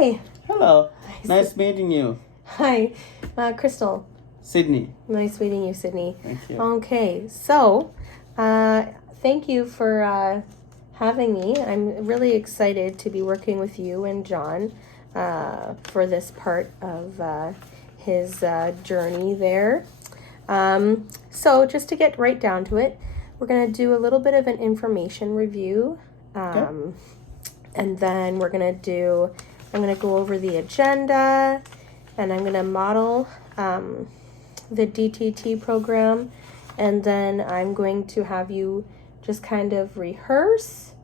Hi. Hello. Nice meeting you. Hi, Crystal. Sydney. Nice meeting you, Sydney. Thank you. Okay, so thank you for having me. I'm really excited to be working with you and John for this part of his journey there. So just to get right down to it, we're going to do a little bit of an information review. Okay. And then I'm going to go over the agenda, and I'm going to model the DTT program, and then I'm going to have you just kind of rehearse.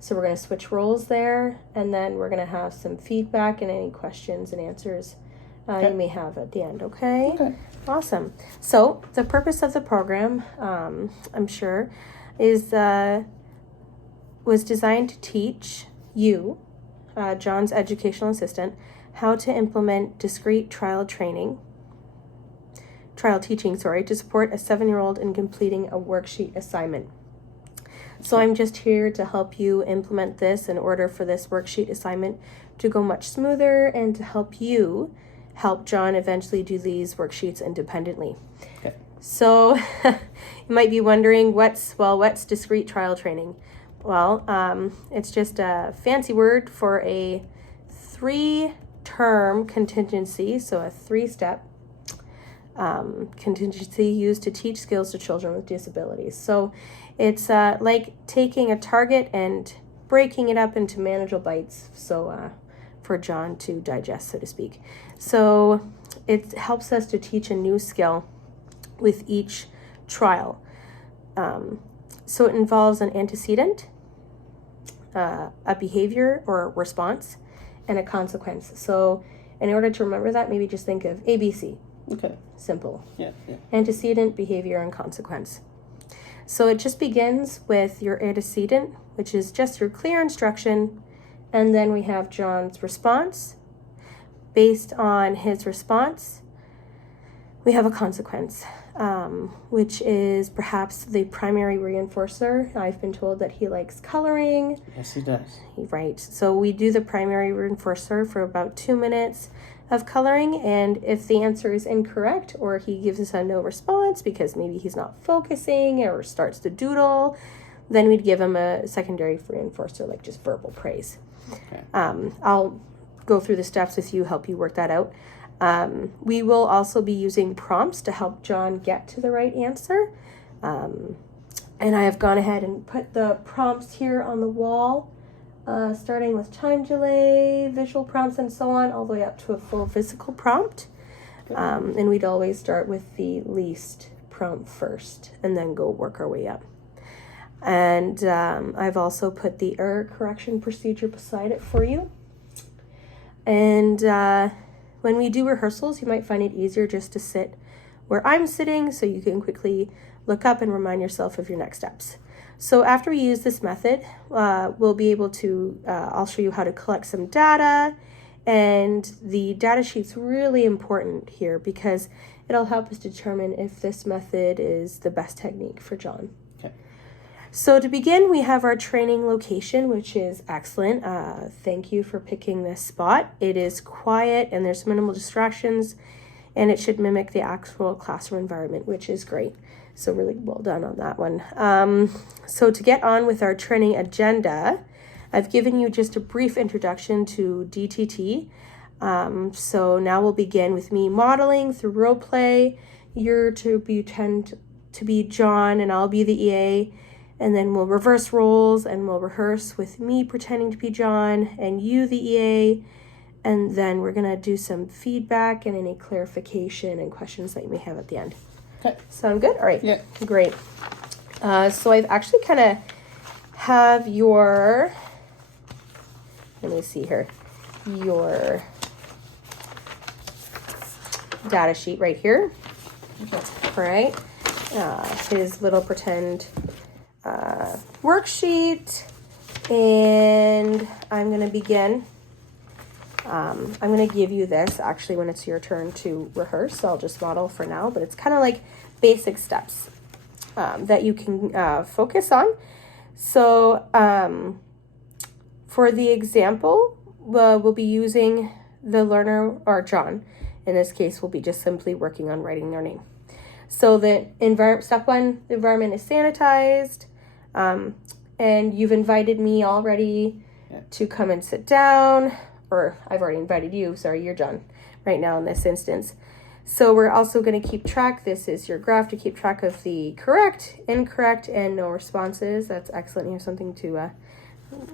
So we're going to switch roles there, and then we're going to have some feedback and any questions and answers you may have at the end, okay? Okay. Awesome. So the purpose of the program, I'm sure, was designed to teach you, John's educational assistant, how to implement discrete trial teaching, to support a 7-year-old in completing a worksheet assignment. So I'm just here to help you implement this in order for this worksheet assignment to go much smoother and to help John eventually do these worksheets independently. Okay. So you might be wondering what's discrete trial training? Well, it's just a fancy word for a 3-term contingency, so a 3-step contingency used to teach skills to children with disabilities. So it's like taking a target and breaking it up into manageable bites, so for John to digest, so to speak. So it helps us to teach a new skill with each trial. So it involves an antecedent, a behavior or response, and a consequence. So in order to remember that, maybe just think of ABC. Okay. Simple. Yeah. Antecedent, behavior, and consequence. So it just begins with your antecedent, which is just your clear instruction, and then we have John's response. Based on his response, we have a consequence, which is perhaps the primary reinforcer. I've been told that he likes coloring. Yes, he does. Right. So we do the primary reinforcer for about 2 minutes of coloring, and if the answer is incorrect or he gives us a no response because maybe he's not focusing or starts to doodle, then we'd give him a secondary reinforcer, like just verbal praise. Okay. I'll go through the steps with you, help you work that out. We will also be using prompts to help John get to the right answer. And I have gone ahead and put the prompts here on the wall, starting with time delay, visual prompts, and so on, all the way up to a full physical prompt. And we'd always start with the least prompt first and then go work our way up. And I've also put the error correction procedure beside it for you. And when we do rehearsals, you might find it easier just to sit where I'm sitting so you can quickly look up and remind yourself of your next steps. So after we use this method, we'll be able to, I'll show you how to collect some data, and the data sheet's really important here because it'll help us determine if this method is the best technique for John. Okay. So to begin, we have our training location, which is excellent. Thank you for picking this spot. It is quiet and there's minimal distractions, and it should mimic the actual classroom environment, which is great. So really well done on that one. So to get on with our training agenda, I've given you just a brief introduction to DTT. So now we'll begin with me modeling through role play. You're to pretend to be John and I'll be the EA. And then we'll reverse roles and we'll rehearse with me pretending to be John and you the EA. And then we're gonna do some feedback and any clarification and questions that you may have at the end. Okay. Sound good? All right. Yeah. Great. So I've actually kind of have your, let me see here, your data sheet right here. Okay. All right. His little pretend worksheet, and I'm going to begin. I'm going to give you this actually when it's your turn to rehearse, so I'll just model for now, but it's kind of like basic steps that you can focus on. So for the example, we'll be using the learner, or John, in this case, will be just simply working on writing their name. So the step one, the environment is sanitized, and you've invited me already to come and sit down, or I've already invited you. Sorry, you're John right now in this instance. So we're also going to keep track. This is your graph to keep track of the correct, incorrect, and no responses. That's excellent. You have something to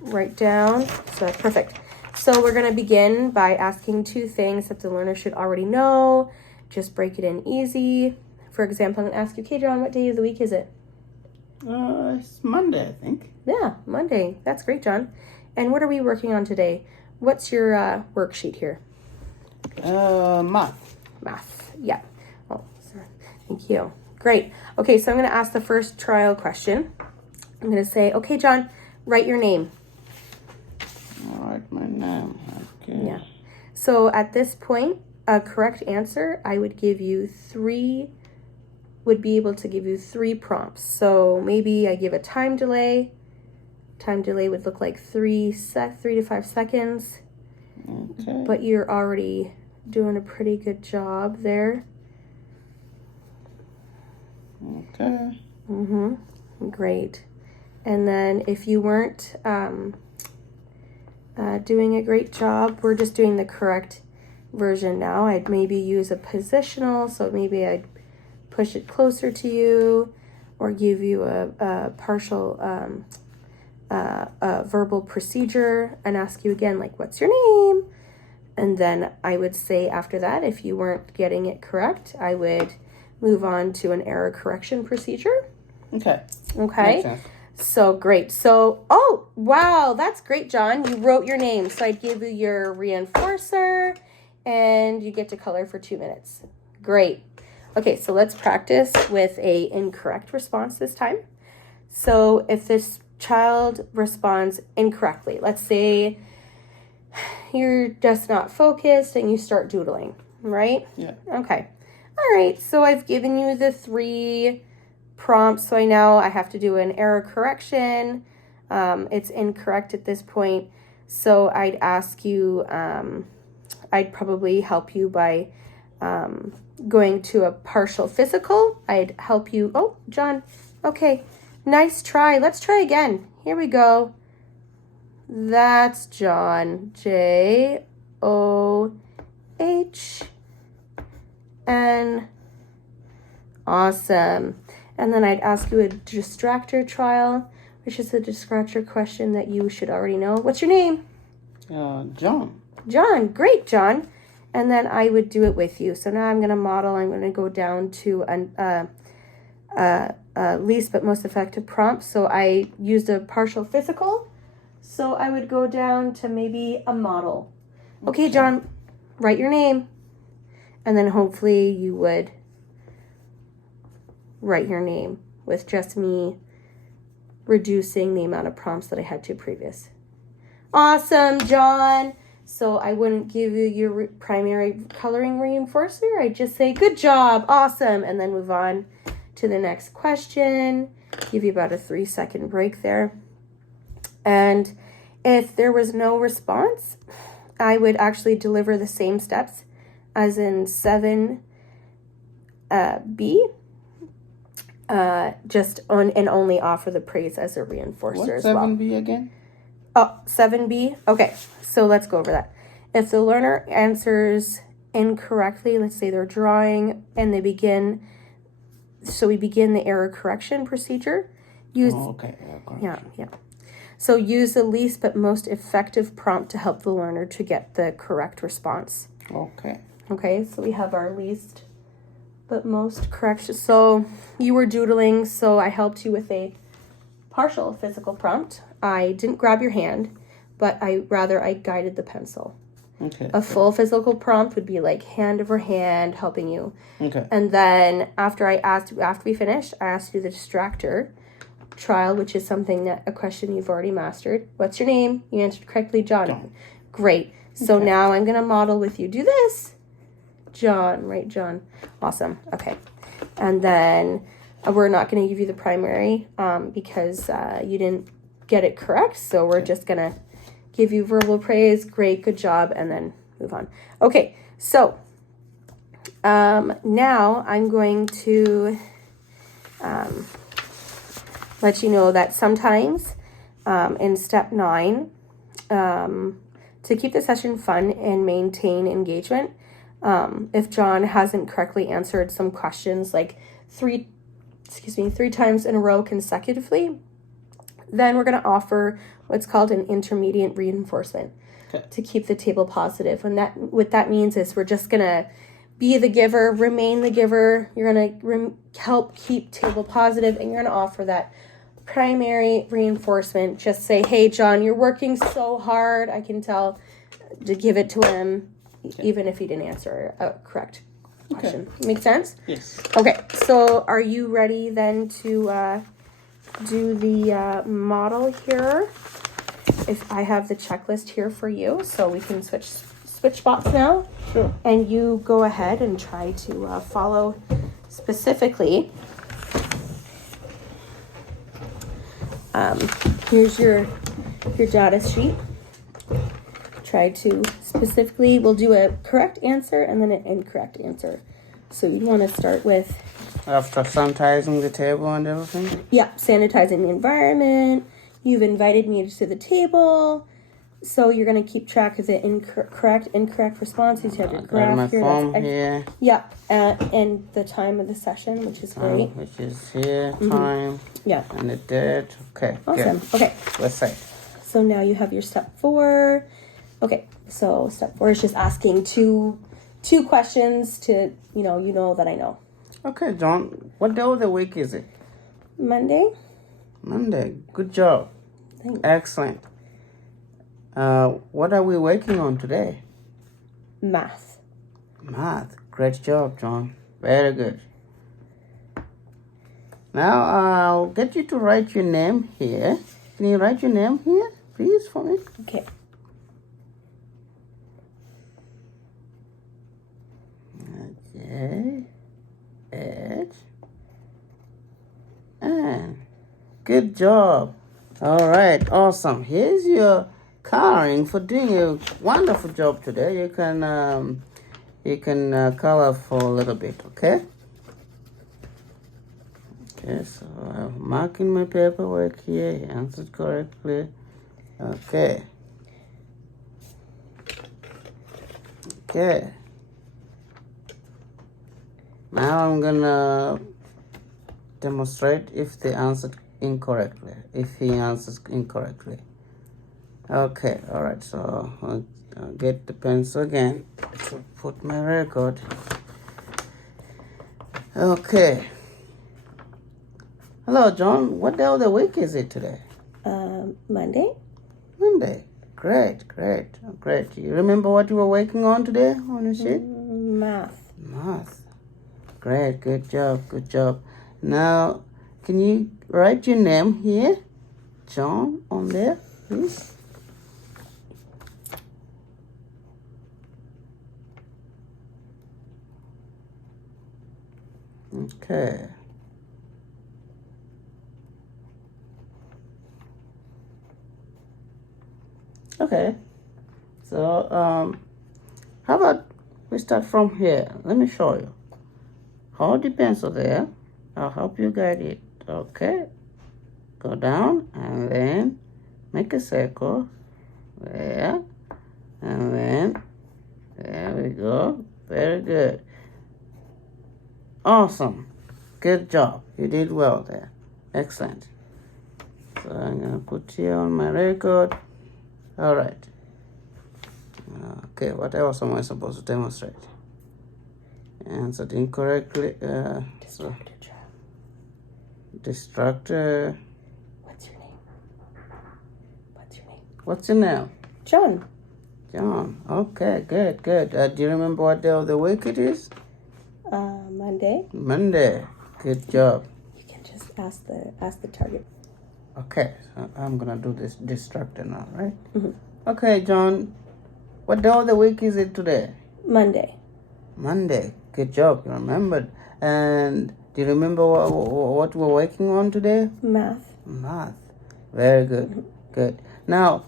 write down. So that's perfect. So we're going to begin by asking two things that the learner should already know. Just break it in easy. For example, I'm going to ask you, okay, John, what day of the week is it? It's Monday, I think. Yeah, Monday. That's great, John. And what are we working on today? What's your worksheet here? Math. Math. Yeah. Oh, sorry. Thank you. Great. Okay, so I'm going to ask the first trial question. I'm going to say, okay, John, write your name. All right, my name. Okay. Yeah. So at this point, a correct answer, I would give you be able to give you three prompts. So maybe I give a time delay. Time delay would look like 3 to 5 seconds. Okay. But you're already doing a pretty good job there. Okay. Great. And then if you weren't doing a great job, we're just doing the correct version now. I'd maybe use a positional, so maybe I'd push it closer to you, or give you a partial verbal procedure and ask you again, like, what's your name? And then I would say after that, if you weren't getting it correct, I would move on to an error correction procedure. Okay. Okay. Makes sense. So great. So, oh, wow, that's great, John. You wrote your name. So I'd give you your reinforcer and you get to color for 2 minutes. Great. Okay, so let's practice with a incorrect response this time. So if this child responds incorrectly, let's say you're just not focused and you start doodling, right? Yeah. Okay. All right, so I've given you the 3 prompts, so I have to do an error correction. It's incorrect at this point, so I'd ask you, I'd probably help you by going to a partial physical. I'd help you. Oh, John. Okay, nice try. Let's try again. Here we go. That's John. John. Awesome. And then I'd ask you a distractor trial, which is a distractor question that you should already know. What's your name? John. John. Great, John. And then I would do it with you. So now I'm going to model. I'm going to go down to least but most effective prompt. So I used a partial physical. So I would go down to maybe a model. Okay, John, write your name. And then hopefully you would write your name with just me reducing the amount of prompts that I had to previous. Awesome, John. So I wouldn't give you your primary coloring reinforcer. I'd just say, good job, awesome, and then move on to the next question. Give you about a 3-second break there. And if there was no response, I would actually deliver the same steps as in 7B. Just on and only offer the praise as a reinforcer What's as well. 7B again? Oh, 7B? Okay, so let's go over that. If the learner answers incorrectly, let's say they're drawing and we begin the error correction procedure. Okay. Yeah. So use the least but most effective prompt to help the learner to get the correct response. Okay, so we have our least but most correction. So you were doodling, so I helped you with a partial physical prompt. I didn't grab your hand, but I guided the pencil. Okay. A full physical prompt would be like hand over hand helping you. Okay. And then after we finished, I asked you the distractor trial, which is a question you've already mastered. What's your name? You answered correctly, John. Great. So now I'm going to model with you. Do this. John, right, John. Awesome. Okay. And then we're not going to give you the primary because you didn't get it correct. So we're just going to give you verbal praise, great, good job, and then move on. Okay, so now I'm going to let you know that sometimes in step 9, to keep the session fun and maintain engagement, if John hasn't correctly answered some questions like three times in a row consecutively, then we're going to offer what's called an intermediate reinforcement to keep the table positive. And what that means is we're just going to be the giver, remain the giver. You're going to help keep table positive, and you're going to offer that primary reinforcement. Just say, hey, John, you're working so hard. I can tell, to give it to him, even if he didn't answer a correct question. Make sense? Yes. Okay, so are you ready then to do the model here? If I have the checklist here for you, so we can switch spots now. Sure. And you go ahead and try to follow specifically. Here's your data sheet. Try to specifically, we'll do a correct answer and then an incorrect answer. So you want to start with... After sanitizing the table and everything? Yeah, sanitizing the environment. You've invited me to the table. So you're going to keep track of the incorrect responses. You have your graph my here. phone here. Yeah, and the time of the session, which is great. Which is here, time. Yeah. And the date. Okay, Awesome. good. Okay. Let's say. So now you have your step 4. Okay, so step 4 is just asking two questions to, you know that I know. Okay, John. What day of the week is it? Monday. Monday. Good job. Thanks. Excellent. What are we working on today? Math. Math. Great job, John. Very good. Now I'll get you to write your name here. Can you write your name here, please, for me? Okay. And good job. All right, awesome. Here's your coloring for doing a wonderful job today. You can color for a little bit, okay? Okay, so I'm marking my paperwork here. He answered correctly. Okay. Okay. Now I'm gonna demonstrate if they answered incorrectly. If he answers incorrectly. Okay, all right. So I'll get the pencil again to put my record. Okay. Hello, John. What day of the week is it today? Monday. Monday. Great. You remember what you were working on today on your sheet? Math. Math. Great. Good job. Now, can you write your name here, John, on there, please? Okay. Okay. So, how about we start from here? Let me show you. Hold the pencil there. I'll help you guide it. Okay. Go down and then make a circle there. And then, there we go. Very good. Awesome. Good job. You did well there. Excellent. So I'm going to put here on my record. All right. Okay, what else am I supposed to demonstrate? Answered incorrectly. Distractor. What's your name? What's your name? John. John. Okay, good. Do you remember what day of the week it is? Monday. Monday. Good job. You can just ask the target. Okay, so I'm gonna do this distractor now, right? Mm-hmm. Okay, John. What day of the week is it today? Monday. Good job. You remembered. And do you remember what we're working on today? Math. Very good. Good. Now,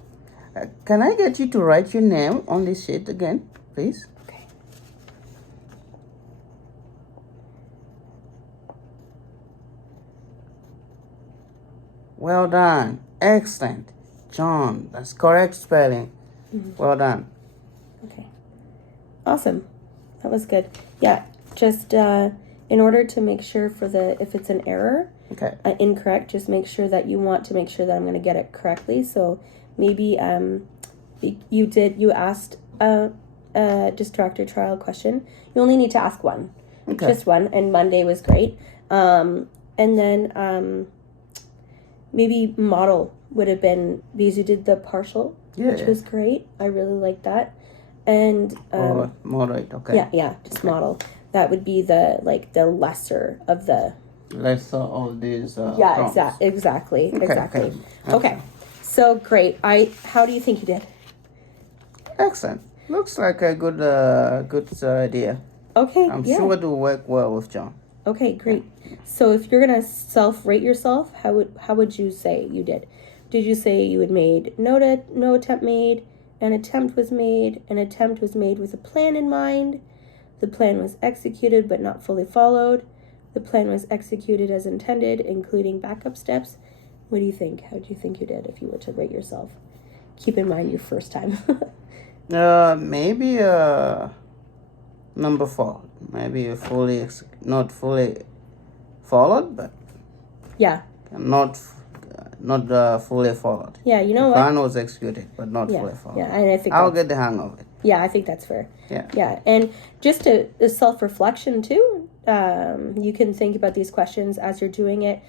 Can I get you to write your name on this sheet again, please? Okay. Well done. Excellent. John, that's correct spelling. Well done. Okay. Awesome. That was good. Yeah, just in order to make sure for if it's an error, Okay. Incorrect, just make sure that you want to make sure that I'm going to get it correctly. So maybe you asked a distractor trial question. You only need to ask one. Okay. Just one, and Monday was great. And then maybe model would have been, because you did the partial, which was great. I really liked that. And moderate, okay. yeah, just model. That would be the lesser of the. Lesser of these Yeah, prompts. exactly. Okay. Okay, so great. How do you think you did? Excellent. Looks like a good idea. Okay, I'm yeah. sure it will work well with John. Okay, great. So if you're gonna self-rate yourself, how would you say you did? Did you say you had made no attempt made, an attempt was made with a plan in mind, the plan was executed but not fully followed, the plan was executed as intended, including backup steps? What do you think? How do you think you did if you were to rate yourself? Keep in mind your first time. Maybe number 4. Maybe not fully followed, but Yeah. not fully followed. Yeah, you know The what? plan was executed, but not fully followed. Yeah, and I think I'll get the hang of it. Yeah, I think that's fair. Yeah. Yeah, and just a self-reflection too. You can think about these questions as you're doing it,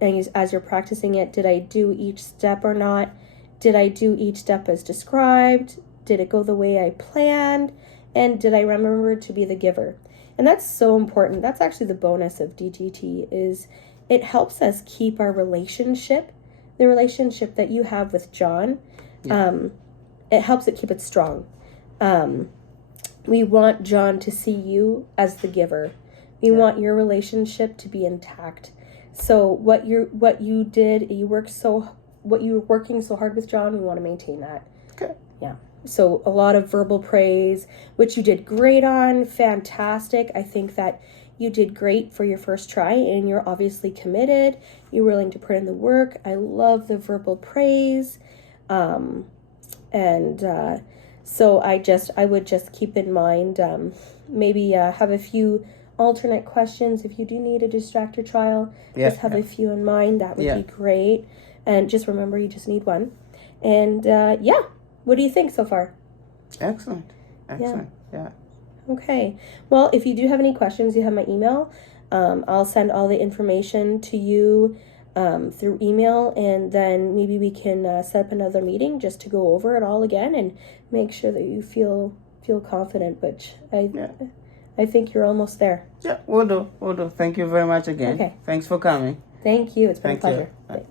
and as you're practicing it. Did I do each step or not? Did I do each step as described? Did it go the way I planned? And did I remember to be the giver? And that's so important. That's actually the bonus of DGT, is it helps us keep our relationship, the relationship that you have with John. It helps it keep it strong. We want John to see you as the giver. We want your relationship to be intact. So what you were working so hard with John, we want to maintain that. Okay. Yeah. So a lot of verbal praise, which you did great on, fantastic. I think that you did great for your first try, and you're obviously committed. You're willing to put in the work. I love the verbal praise. So I would just keep in mind, maybe have a few alternate questions. If you do need a distractor trial, just have a few in mind. That would be great. And just remember, you just need one. And what do you think so far? Excellent. Yeah. Okay. Well, if you do have any questions, you have my email. I'll send all the information to you through email, and then maybe we can set up another meeting just to go over it all again and make sure that you feel confident, which I think you're almost there. Yeah, we'll do. Thank you very much again. Okay. Thanks for coming. Thank you. It's been a pleasure. You.